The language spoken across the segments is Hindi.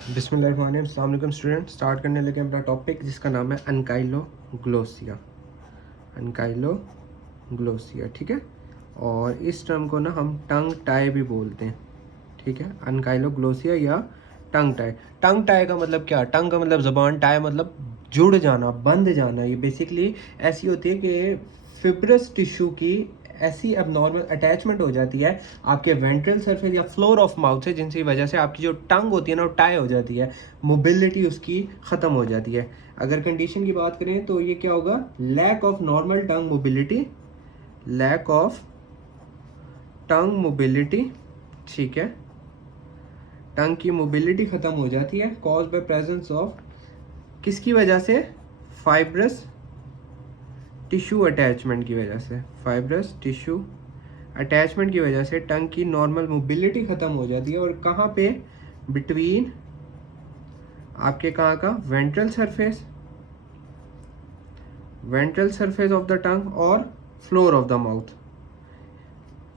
बिस्मिल्लाहिर्रहमानिर्रहीम। अस्सलाम वालेकुम स्टूडेंट। स्टार्ट करने लगे अपना टॉपिक जिसका नाम है अनकाइलोग्लोसिया। अनकाइलोग्लोसिया, ठीक है। और इस टर्म को ना हम टंग टाई भी बोलते हैं, ठीक है। अनकाइलोग्लोसिया या टंग टाई। टंग टाई का मतलब क्या? टंग का मतलब ज़बान, टाई मतलब जुड़ जाना, बंध जाना। ये बेसिकली ऐसी होती है कि फिब्रस टिश्यू की ऐसी एबनॉर्मल अटैचमेंट हो जाती है आपके वेंट्रल सरफेस या फ्लोर ऑफ माउथ से, जिनकी वजह से आपकी जो टंग होती है ना वो टाई हो जाती है, मोबिलिटी उसकी ख़त्म हो जाती है। अगर कंडीशन की बात करें तो ये क्या होगा? Lack of normal tongue mobility, lack of tongue mobility, ठीक है। टंग की मोबिलिटी ख़त्म हो जाती है कॉज बाय प्रेजेंस ऑफ, किसकी वजह से? फाइब्रस टिश्यू अटैचमेंट की वजह से। फाइब्रस टिश्यू अटैचमेंट की वजह से टंग की नॉर्मल मोबिलिटी ख़त्म हो जाती है। और कहाँ पे? बिटवीन आपके कहाँ का? Ventral surface, ventral surface of the tongue और floor of the mouth,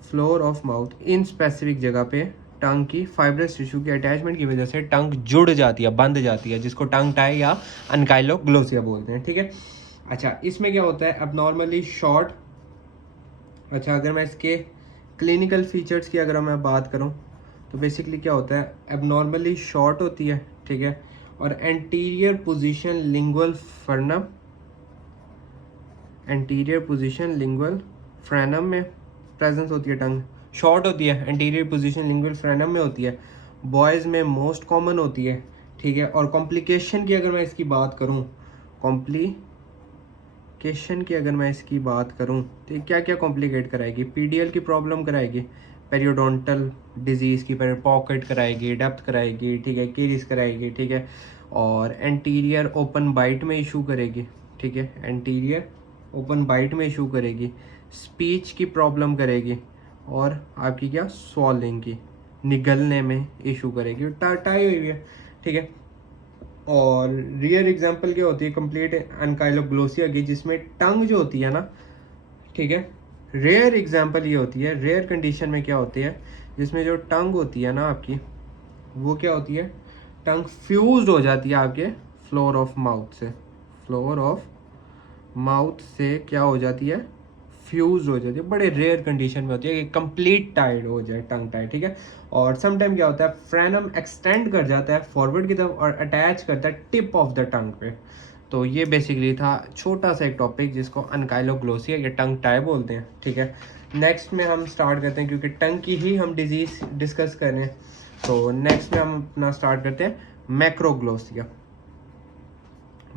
floor of mouth. इन स्पेसिफिक जगह पे टंग की फाइब्रस टिश्यू की अटैचमेंट की वजह से टंग जुड़ जाती है, बंध जाती है, जिसको टंग टाई या अनकाइलोग्लोसिया बोलते हैं, ठीक है। अच्छा, इसमें क्या होता है? Abnormally short. अच्छा, अगर मैं इसके क्लिनिकल फीचर्स की अगर मैं बात करूं तो बेसिकली क्या होता है? एबनॉर्मली शॉर्ट होती है, ठीक है। और anterior position lingual frenum, anterior position lingual frenum में प्रेजेंस होती है। टंग शॉर्ट होती है, एंटीरियर पोजीशन लिंगुअल फ्रेनम में होती है। बॉयज़ में मोस्ट कॉमन होती है, ठीक है। और कॉम्प्लिकेशन की अगर मैं इसकी बात करूं, कॉम्प्लिकेशन की अगर मैं इसकी बात करूं तो क्या क्या कॉम्प्लिकेट कराएगी? पीडीएल की प्रॉब्लम कराएगी, पेरियोडोंटल डिजीज़ की पॉकेट कराएगी, डेप्थ कराएगी, ठीक है, केरिस कराएगी, ठीक है। और एंटीरियर ओपन बाइट में इशू करेगी, ठीक है। एंटीरियर ओपन बाइट में इशू करेगी, स्पीच की प्रॉब्लम करेगी, और आपकी क्या? स्वॉलिंग की, निगलने में इशू करेगी। टाई हुई है, ठीक है। और रियर एग्जांपल क्या होती है कंप्लीट अनकाइलोग्लोसिया की, जिसमें टंग जो होती है ना, ठीक है। रेयर एग्जांपल ये होती है, रेयर कंडीशन में क्या होती है, जिसमें जो टंग होती है ना आपकी, वो क्या होती है? टंग फ्यूज्ड हो जाती है आपके फ्लोर ऑफ माउथ से, फ्लोर ऑफ माउथ से क्या हो जाती है? फ्यूज हो जाती है। बड़े रेयर कंडीशन में होती है कि कंप्लीट टाइड हो जाए, टंग टाइड, ठीक है। और समटाइम क्या होता है? फ्रेनम एक्सटेंड कर जाता है फॉरवर्ड की तरफ और अटैच करता है टिप ऑफ द टंग पे। तो ये बेसिकली था छोटा सा एक टॉपिक जिसको अनकाइलोग्लोसिया या टंग टाई बोलते हैं, ठीक है। नेक्स्ट में हम स्टार्ट करते हैं, क्योंकि टंग की ही हम डिजीज डिस्कस कर रहे हैं। तो नेक्स्ट में हम अपना स्टार्ट करते हैं मैक्रोग्लोसिया।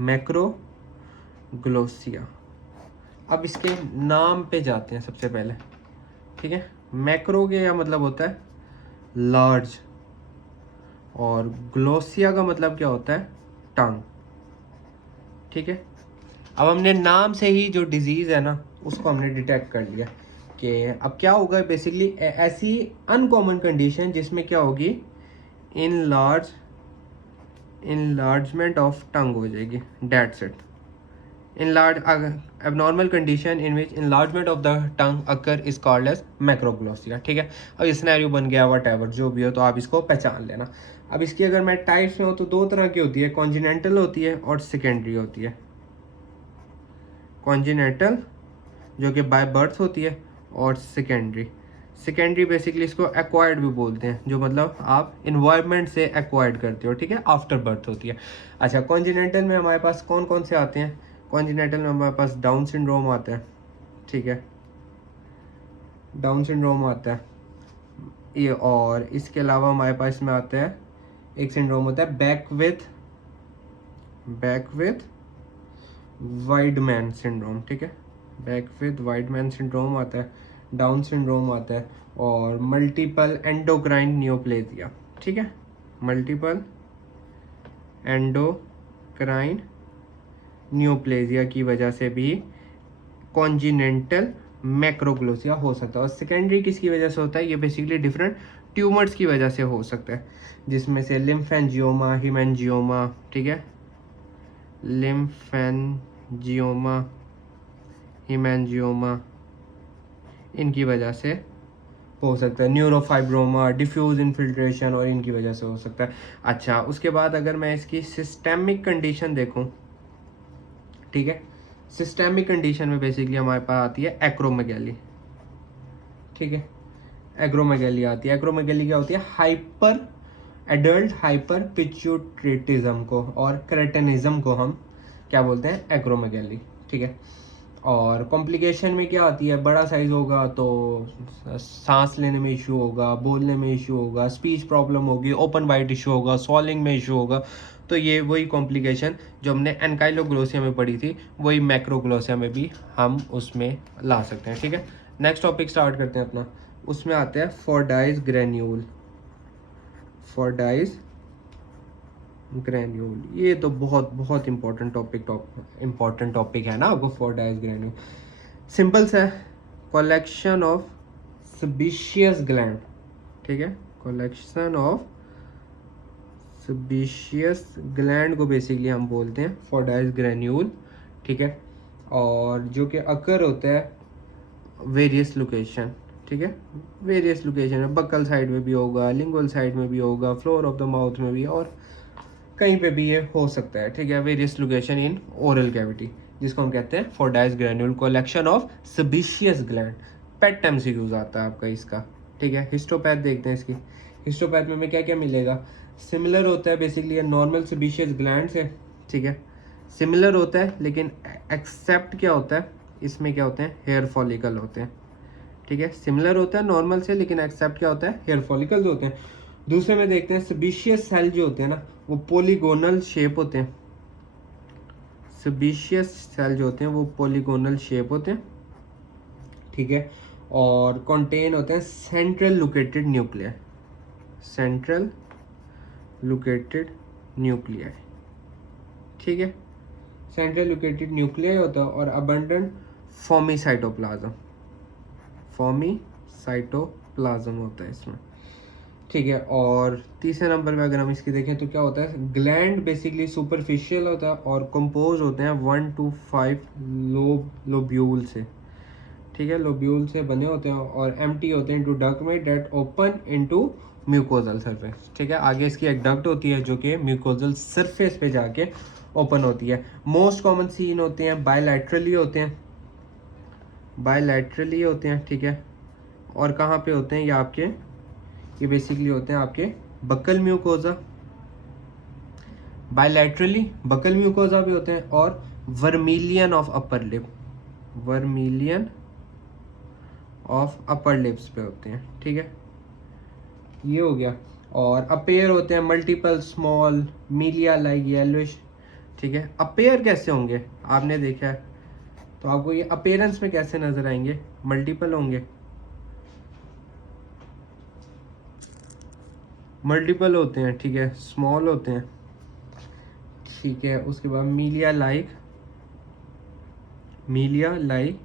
मैक्रोग्लोसिया। अब इसके नाम पे जाते हैं सबसे पहले, ठीक है। मैक्रो के या मतलब होता है लार्ज, और ग्लोसिया का मतलब क्या होता है? टंग, ठीक है। अब हमने नाम से ही जो डिजीज़ है ना उसको हमने डिटेक्ट कर लिया कि अब क्या होगा। बेसिकली ऐसी अनकॉमन कंडीशन जिसमें क्या होगी? इनलार्जमेंट ऑफ टंग हो जाएगी, that's it. abnormal condition in which enlargement of the tongue occur is called as macroglosia, ठीक है। अब ये सिनेरियो बन गया, whatever जो भी हो, तो आप इसको पहचान लेना। अब इसकी अगर मैं टाइप्स में हो तो दो तरह की होती है, कॉन्जिनेंटल होती है और सेकेंडरी होती है। कॉन्जिनेंटल जो कि बाय बर्थ होती है, और सेकेंडरी बेसिकली इसको एक्वायर्ड भी बोलते हैं, जो मतलब आप इन्वायरमेंट से एक्वायर्ड करते हो, ठीक है, आफ्टर बर्थ होती है। अच्छा, कॉन्जिनेंटल में हमारे पास कौन कौन से आते हैं? कॉन्जिनेंटल में हमारे पास डाउन सिंड्रोम आता है, ठीक है, डाउन सिंड्रोम आता है ये। और इसके अलावा हमारे पास में आता है एक सिंड्रोम होता है बैक विथ वाइडमैन सिंड्रोम, ठीक है। बैक विथ वाइडमैन सिंड्रोम आता है, डाउन सिंड्रोम आता है, और मल्टीपल एंडोक्राइन नियोप्लेजिया, ठीक है। मल्टीपल एंडोक्राइन नियोप्लेजिया की वजह से भी कॉन्जिनेंटल मैक्रोग्लोसिया हो सकता है। और सेकेंडरी किसकी वजह से होता है? ये बेसिकली डिफरेंट ट्यूमर्स की वजह से हो सकता है, जिसमें से लिम्फेंजियोमा, हिमेंजियोमा, ठीक है, लिम्फेंजियोमा, हिमेंजियोमा, इनकी वजह से हो सकता है, न्यूरोफाइब्रोमा, डिफ्यूज इन्फिल्ट्रेशन, और इनकी वजह से हो सकता है। अच्छा, उसके बाद अगर मैं इसकी सिस्टेमिक कंडीशन देखूं, ठीक है, सिस्टेमिक कंडीशन में बेसिकली हमारे पास आती है एक्रोमेगैली, ठीक है, एक्रोमेगैली आती है। एक्रोमेगैली क्या होती है? हाइपर एडल्ट हाइपर पिट्यूटेटिज्म को और क्रेटिनिज्म को हम क्या बोलते हैं? एक्रोमेगैली, ठीक है। और कॉम्प्लिकेशन में क्या आती है? बड़ा साइज होगा तो सांस लेने में इशू होगा, बोलने में इशू होगा, स्पीच प्रॉब्लम होगी, ओपन वाइट इशू होगा, सॉलिंग में इशू होगा। तो ये वही कॉम्प्लिकेशन जो हमने एनकाइलोग्लोसिया में पढ़ी थी, वही मैक्रोग्लोसिया में भी हम उसमें ला सकते हैं, ठीक है। नेक्स्ट टॉपिक स्टार्ट करते हैं अपना। उसमें आते हैं फॉर्डाइज ग्रेन्यूल। फॉर्डाइज ग्रेन्यूल, ये तो बहुत बहुत इंपॉर्टेंट टॉपिक है ना आपको। फॉर्डाइज ग्रेन्यूल सिंपल सा है, कलेक्शन ऑफ सेबेशियस ग्लैंड, ठीक है, कलेक्शन ऑफ सेबेशियस ग्लैंड को बेसिकली हम बोलते हैं फॉर्डाइज ग्रेन्यूल, ठीक है। और जो कि अकर होता है वेरियस लोकेशन, ठीक है, वेरियस लोकेशन है, बक्कल साइड में भी होगा, लिंगुअल साइड में भी होगा, फ्लोर ऑफ द माउथ में भी, और कहीं पे भी ये हो सकता है, ठीक है। Various location in oral cavity, जिसको हम कहते हैं Fordyce granule collection of sebaceous gland. Pet MCQs आता है आपका इसका, ठीक है। हिस्टोपैथ देखते हैं इसकी। हिस्टोपैथ में क्या क्या मिलेगा? सिमिलर होता है बेसिकली नॉर्मल सेबेशियस ग्लैंड से, ठीक है, सिमिलर होता है, लेकिन एक्सेप्ट क्या होता है इसमें? क्या होते हैं? हेयर फॉलिकल होते हैं, ठीक है। सिमिलर होता है नॉर्मल से, लेकिन एक्सेप्ट क्या होता है? हेयर फॉलिकल्स होते हैं। दूसरे में देखते हैं सेबेशियस सेल जो होते हैं ना, वो पोलीगोनल शेप होते हैं। सेबेशियस सेल जो होते हैं वो पोलीगोनल शेप होते हैं, ठीक है। और कंटेन होते हैं central located nuclear, central located nuclear, ठीक है, सेंट्रल लोकेटेड न्यूक्लियर होता है। और अबंडेंट फॉर्मी साइटोप्लाज्म, फॉर्मी साइटोप्लाज्म होता है इसमें, ठीक है। और तीसरे नंबर पे अगर हम इसकी देखें तो क्या होता है? ग्लैंड बेसिकली सुपरफिशियल होता है और कंपोज होते हैं 1 to 5 लोब्यूल से, ठीक है, लोब्यूल से बने होते हैं, और एम्प्टी होते हैं इनटू डक्ट में that open into mucosal surface, ठीक है। आगे इसकी एक डक्ट होती है जो कि म्यूकोजल सरफेस पे जाके ओपन होती है। मोस्ट कॉमन सीन होते हैं बायलैटरली होते हैं, बायलैटरली होते हैं, ठीक है। और कहाँ पे होते हैं ये आपके? ये बेसिकली होते हैं आपके buccal mucosa, bilaterally buccal mucosa भी होते हैं, और vermilion of upper lip, vermilion of upper lips पे होते हैं, ठीक है, ये हो गया। और अपेयर होते हैं मल्टीपल स्मॉल मीलिया लाइक येलोइश, ठीक है। अपेयर कैसे होंगे? आपने देखा है तो आपको ये अपेयरेंस में कैसे नजर आएंगे? मल्टीपल होंगे, मल्टीपल होते हैं, ठीक है, स्मॉल होते हैं, ठीक है। उसके बाद मीलिया लाइक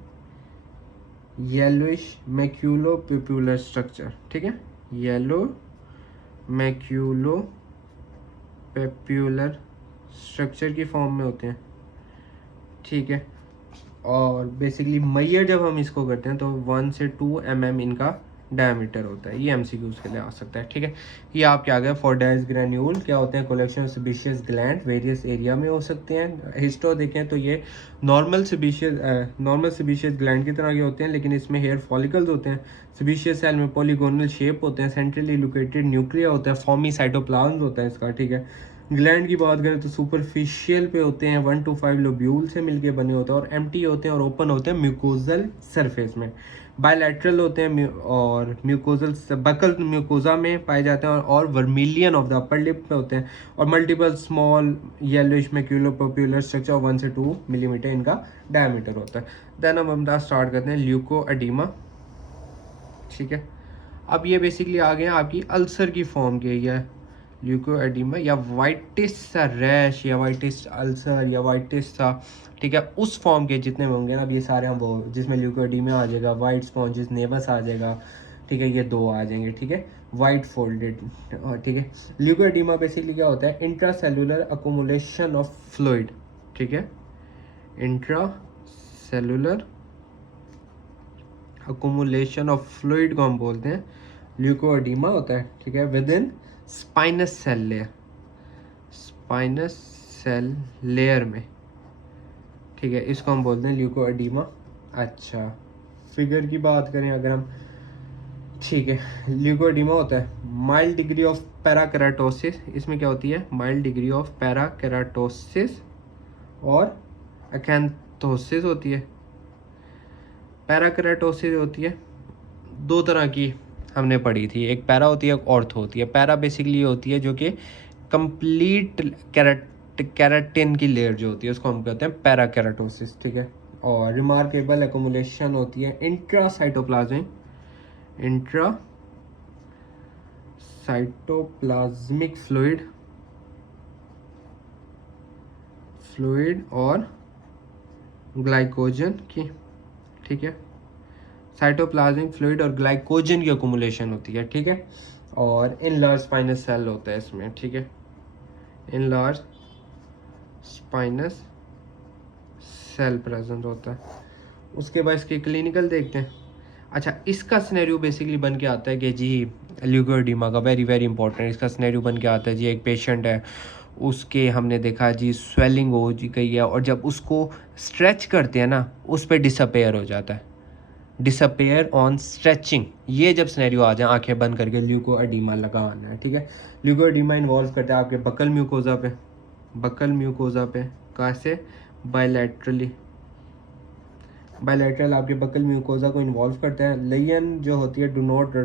येलोइश मैक्यूलो पेप्यूलर स्ट्रक्चर, ठीक है, येलो मैक्यूलो पेप्यूलर स्ट्रक्चर की फॉर्म में होते हैं, ठीक है। और बेसिकली मैयर जब हम इसको करते हैं तो 1 से 2 mm इनका डायमीटर होता है। ये एमसीक्यूज के लिए आ सकता है, ठीक है। ये आप क्या गया? फॉर्डाइज ग्रेन्यूल क्या होते हैं? Collection of sebaceous gland, various area में हो सकते हैं। हिस्टो देखें तो ये नॉर्मल सेबेशियस ग्लैंड की तरह के होते हैं, लेकिन इसमें हेयर फॉलिकल्स होते हैं। सेबेशियस सेल में पॉलीगोनल शेप होते हैं, सेंट्रली लोकेटेड न्यूक्लिया होता है, फॉर्मी साइटोप्लाज्म होता है इसका, ठीक है। ग्लैंड की बात करें तो सुपरफिशियल पे होते हैं, 1 to 5 लोब्यूल से मिलके बने होते हैं, और एम्प्टी होते हैं और ओपन होते हैं म्यूकोजल सरफेस में। बायलैटरल होते हैं और म्यूकोजल बकल म्यूकोजा में पाए जाते हैं, और vermilion of the upper lip पे होते हैं, और मल्टीपल स्मॉल येलोइश मैक्यूलोपॉपुलर स्ट्रक्चर 1 से 2 मिलीमीटर इनका डायमीटर होता है। देन हम स्टार्ट करते हैं ल्यूकोएडिमा, ठीक है। अब ये बेसिकली आ गए हैं आपकी अल्सर की फॉर्म के, ये ल्यूकोएडिमा या वाइटिस सा रैश या वाइटिस अल्सर या वाइटिस सा, ठीक है, उस फॉर्म के जितने में होंगे ना, अब ये सारे हम वो जिसमें ल्यूकोएडिमा आ जाएगा, वाइट स्पॉन्जिस नेवस आ जाएगा, ठीक है, ये 2 आ जाएंगे, ठीक है, वाइट फोल्डेड, ठीक है। ल्यूकोएडिमा बेसिकली क्या होता है? Intracellular accumulation of fluid, ठीक है, intracellular accumulation of fluid को हम बोलते हैं ल्यूकोएडिमा होता है, ठीक है, within spinous cell layer, spinous cell layer में, ठीक है, इसको हम बोलते हैं ल्यूकोएडिमा। अच्छा, फिगर की बात करें अगर हम, ठीक है, ल्यूकोएडिमा होता है माइल्ड डिग्री ऑफ पैराकेराटोसिस, इसमें क्या होती है, माइल्ड डिग्री ऑफ पैराकेराटोसिस और अकैंथोसिस होती है। पैराकेराटोसिस होती है दो तरह की हमने पढ़ी थी, एक पैरा होती है, एक ऑर्थो होती है। पैरा बेसिकली होती है जो कि कंप्लीट कैराटिन की लेयर जो होती है उसको हम कहते हैं पैराकेराटोसिस, ठीक है। और रिमार्केबल एक्युमुलेशन होती है इंट्रासाइटोप्लाज्मिक, इंट्रासाइटोप्लाज्मिक फ्लूइड और ग्लाइकोजन की, ठीक है, साइटोप्लाज्मिक फ्लूइड और ग्लाइकोजन की अकुमुलेशन होती है, ठीक है। और इन लार्ज स्पाइनस सेल होता है इसमें, ठीक है, in large spinous cell present होता है। उसके बाद इसके क्लिनिकल देखते हैं। अच्छा, इसका सिनेरियो बेसिकली बन के आता है कि जी ल्यूकोएडिमा का वेरी वेरी इंपॉर्टेंट, इसका सिनेरियो बन के आता है जी, एक पेशेंट है, उसके हमने देखा जी स्वेलिंग हो जी गई है, और जब उसको स्ट्रेच करते हैं ना उस पर डिसअपेयर हो जाता है, डिसअपेयर ऑन स्ट्रेचिंग। ये जब सिनेरियो आ जाए आंखें बंद करके ल्यूकोएडिमा लगाना है, ठीक है। ल्यूकोएडिमा इन्वॉल्व करता है आपके बकल म्यूकोजा पे, बकल म्यूकोजा पे कैसे, बायलैटरली, बायलैटरल आपके बकल म्यूकोजा को इन्वॉल्व करता है। लेयन जो होती है डू नॉट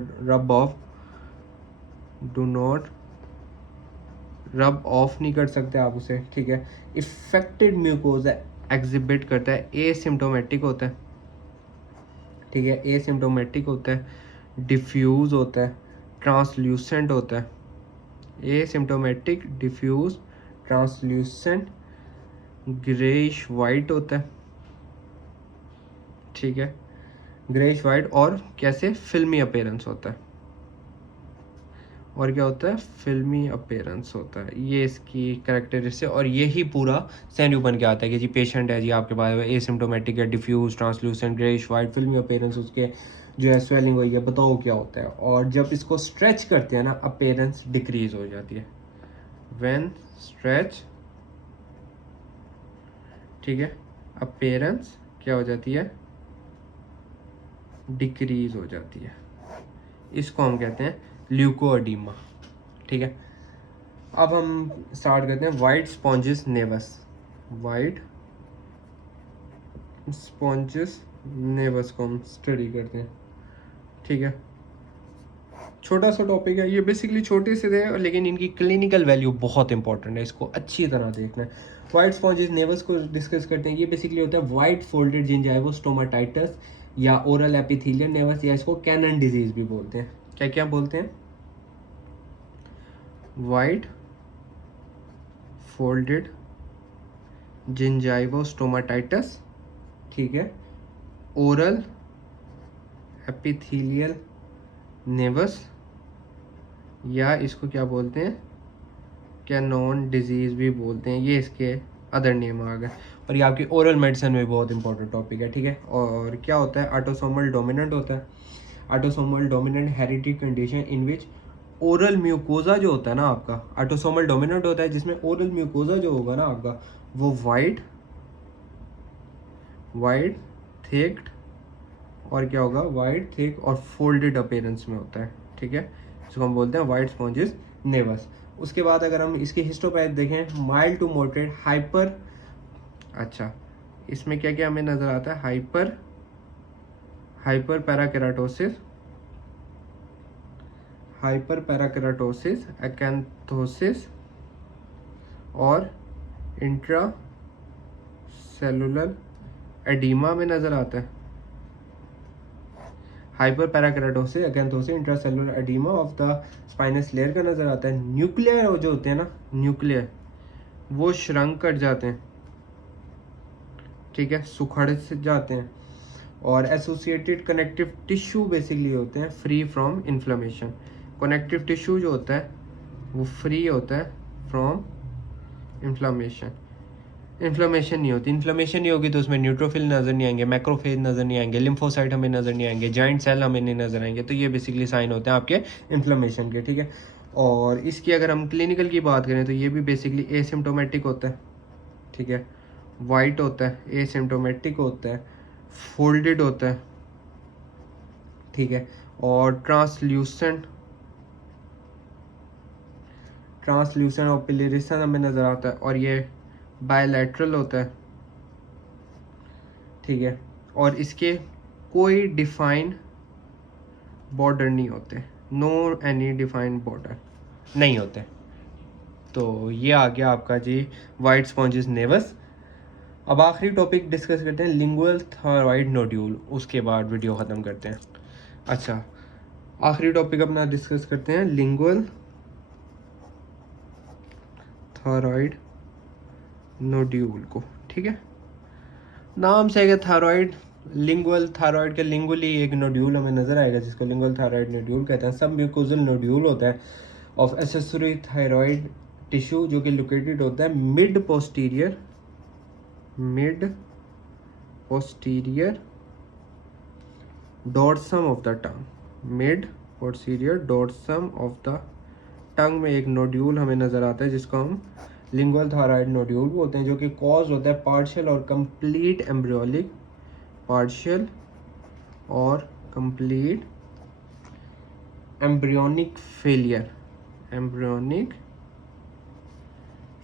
रब ऑफ नहीं कर सकते आप उसे, ठीक है। इफेक्टेड म्यूकोजा एग्जिबिट करता है, एसिम्प्टोमेटिक होता है, ठीक है, एसिम्प्टोमेटिक होता है, डिफ्यूज होता है, ट्रांसल्यूसेंट होता है, asymptomatic, diffuse, translucent, greyish white होता है, ठीक है, ग्रेइश वाइट, और कैसे फिल्मी अपीयरेंस होता है, और क्या होता है, फिल्मी अपीयरेंस होता है। ये इसकी कैरेक्टरिस्टिक, और यही पूरा सिनेरियो बन के आता है कि जी पेशेंट है जी आपके पास एसिम्प्टोमेटिक है, डिफ्यूज, ट्रांसल्यूसेंट, ग्रेइश वाइट, फिल्मी अपीयरेंस, उसके जो है स्वेलिंग हुई है, बताओ क्या होता है। और जब इसको स्ट्रेच करते हैं ना अपीयरेंस डिक्रीज हो जाती है, व्हेन स्ट्रेच, ठीक है, अपीयरेंस क्या हो जाती है, डिक्रीज हो जाती है। इसको हम कहते हैं ल्यूकोएडिमा, ठीक है। अब हम स्टार्ट करते हैं white sponge nevus, white sponge nevus को हम स्टडी करते हैं, ठीक है। छोटा सा टॉपिक है ये, बेसिकली छोटे से थे लेकिन इनकी क्लिनिकल वैल्यू बहुत इंपॉर्टेंट है, इसको अच्छी तरह देखना है। वाइट स्पॉन्जिस नेवस को डिस्कस करते हैं। ये बेसिकली होता है वाइट फोल्डेड जिंजाइवो स्टोमाटाइटस या ओरल एपिथेलियल नेवस, या इसको कैनन डिजीज भी बोलते हैं। क्या क्या बोलते हैं, वाइट फोल्डेड जिंजाइवो स्टोमाटाइटस, ठीक है, ओरल एपिथेलियल नेवस, या इसको क्या बोलते हैं, कैनन डिजीज भी बोलते हैं, ये इसके अदर नेम आ गए। और ये आपकी ओरल मेडिसिन में बहुत इंपॉर्टेंट टॉपिक है, ठीक है। और क्या होता है, ऑटोसोमल डोमिनेंट होता है, autosomal dominant hereditary condition in which oral mucosa जो होता है ना आपका, ऑटोसोमल डोमिनेंट होता है जिसमें ओरल म्यूकोजा जो होगा ना आपका वो वाइट थिक्ड, और क्या होगा, वाइट थिक और फोल्डेड अपीयरेंस में होता है, ठीक है। इसको हम बोलते हैं वाइट स्पॉन्जिस नेवस। उसके बाद अगर हम इसकी हिस्टोपैथ देखें, माइल्ड टू मॉडरेट हाइपर, अच्छा इसमें क्या क्या हमें नजर आता है, हाइपर पैराकेराटोसिस, एक्यांथोसिस और इंट्रा सेलुलर एडीमा में नजर आता है। Hyperparakeratosis, acanthosis, intracellular oedema of the spinous layer का नजर आता है। न्यूक्लियर जो होते हैं ना, न्यूक्लियर वो श्रंक कर जाते हैं, ठीक है, सुखड़ से जाते हैं। और एसोसिएटेड कनेक्टिव टिश्यू बेसिकली होते हैं free from inflammation. Connective tissue जो होता है वो फ्री होता है फ्रॉम इन्फ्लेमेशन। इन्फ्लेमेशन नहीं होती, इन्फ्लेमेशन नहीं होगी तो उसमें न्यूट्रोफिल नज़र नहीं आएंगे, मैक्रोफेज नज़र नहीं आएंगे, लिम्फोसाइट हमें नज़र नहीं आएंगे, जॉइंट सेल हमें नहीं नज़र आएंगे। तो ये बेसिकली साइन होते हैं आपके इन्फ्लेमेशन के, ठीक है। और इसकी अगर हम क्लिनिकल की बात करें तो ये भी बेसिकली एसिम्टोमेटिक होता है, ठीक है, वाइट होता है, एसिम्टोमेटिक होता है, फोल्डेड होता है, ठीक है, और ट्रांसल्यूसेंट और पिलेरिसन हमें नज़र आता है, और ये बायलैटरल होता है, ठीक है। और इसके कोई डिफाइन बॉर्डर नहीं होते, नो एनी डिफाइंड बॉर्डर नहीं होते। तो ये आ गया आपका जी वाइट स्पॉन्जिस नेवस। अब आखिरी टॉपिक डिस्कस करते हैं, लिंगुअल थायराइड नोड्यूल, उसके बाद वीडियो ख़त्म करते हैं। अच्छा, आखिरी टॉपिक अपना डिस्कस करते हैं लिंगुअल थायराइड नोड्यूल को, ठीक है। नाम से है थायराइड, लिंगुअल थायराइड के लिंगुअली एक नोड्यूल हमें नज़र आएगा जिसको लिंगुअल थायराइड नोड्यूल कहते हैं। सब म्यूकोजल नोड्यूल होता है ऑफ एक्सेसरी थायराइड टिश्यू जो कि लोकेटेड होता है mid posterior dorsum of the tongue, mid posterior dorsum of the टंग में एक नोड्यूल हमें नज़र आता है जिसको हम लिंगुअल थायराइड नोड्यूल बोलते हैं, जो कि कॉज होता है पार्शियल और कंप्लीट एम्ब्रियोनिक, पार्शियल और कंप्लीट एम्ब्रियोनिक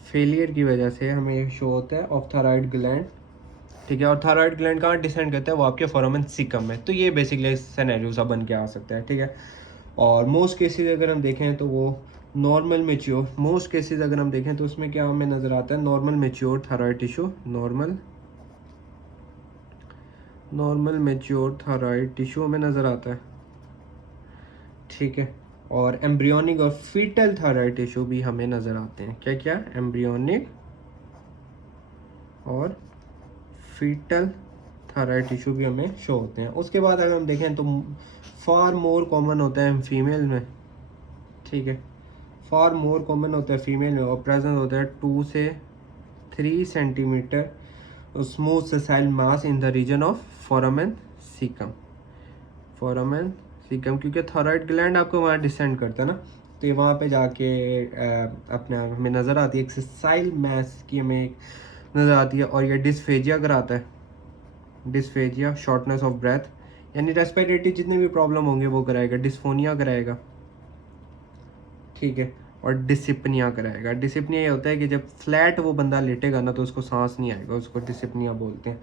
फेलियर की वजह से हमें शो होता है ऑफ थायराइड ग्लैंड, ठीक है। और थायराइड ग्लैंड कहाँ डिसेंड करता है, वो आपके फोरामेन सीकम में। तो ये बेसिकली सिनेरियो सा बन के आ सकता है, ठीक है। और मोस्ट केसेस अगर हम देखें तो वो नॉर्मल मेच्योर, मोस्ट केसेस अगर हम देखें तो उसमें क्या हमें नज़र आता है, normal mature thyroid tissue, normal mature thyroid tissue हमें नज़र आता है, ठीक है। और एम्ब्रियोनिक और फीटल थायराइड टिश्यू भी हमें नज़र आते हैं। क्या क्या, एम्ब्रियोनिक और फीटल थायराइड टिश्यू भी हमें शो होते हैं। उसके बाद अगर हम देखें तो फार मोर कॉमन होता है फीमेल में, ठीक है, फार मोर कॉमन होता है फीमेल में, और प्रेजेंट होता है 2 से 3 centimetre smooth sessile mass in the region of foramen caecum, क्योंकि थायराइड ग्लैंड आपको वहाँ डिसेंड करता है ना, तो ये वहाँ पे जाके अपने हमें नज़र आती है एक सेसाइल मास की हमें नज़र आती है। और ये डिस्फेजिया कराता है, डिस्फेजिया, शॉर्टनेस ऑफ ब्रेथ, यानी रेस्पिरेटरी जितने भी प्रॉब्लम होंगे वो कराएगा, डिस्फोनिया कराएगा, ठीक है, और डिसिप्निया कराएगा। डिसिप्निया ये होता है कि जब फ्लैट वो बंदा लेटेगा ना तो उसको सांस नहीं आएगा, उसको डिसिप्निया बोलते हैं।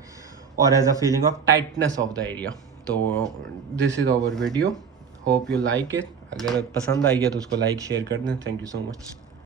और as a feeling of tightness of the area. तो this is our video, hope you like it. अगर पसंद आई है तो उसको लाइक शेयर कर दें। Thank you so much.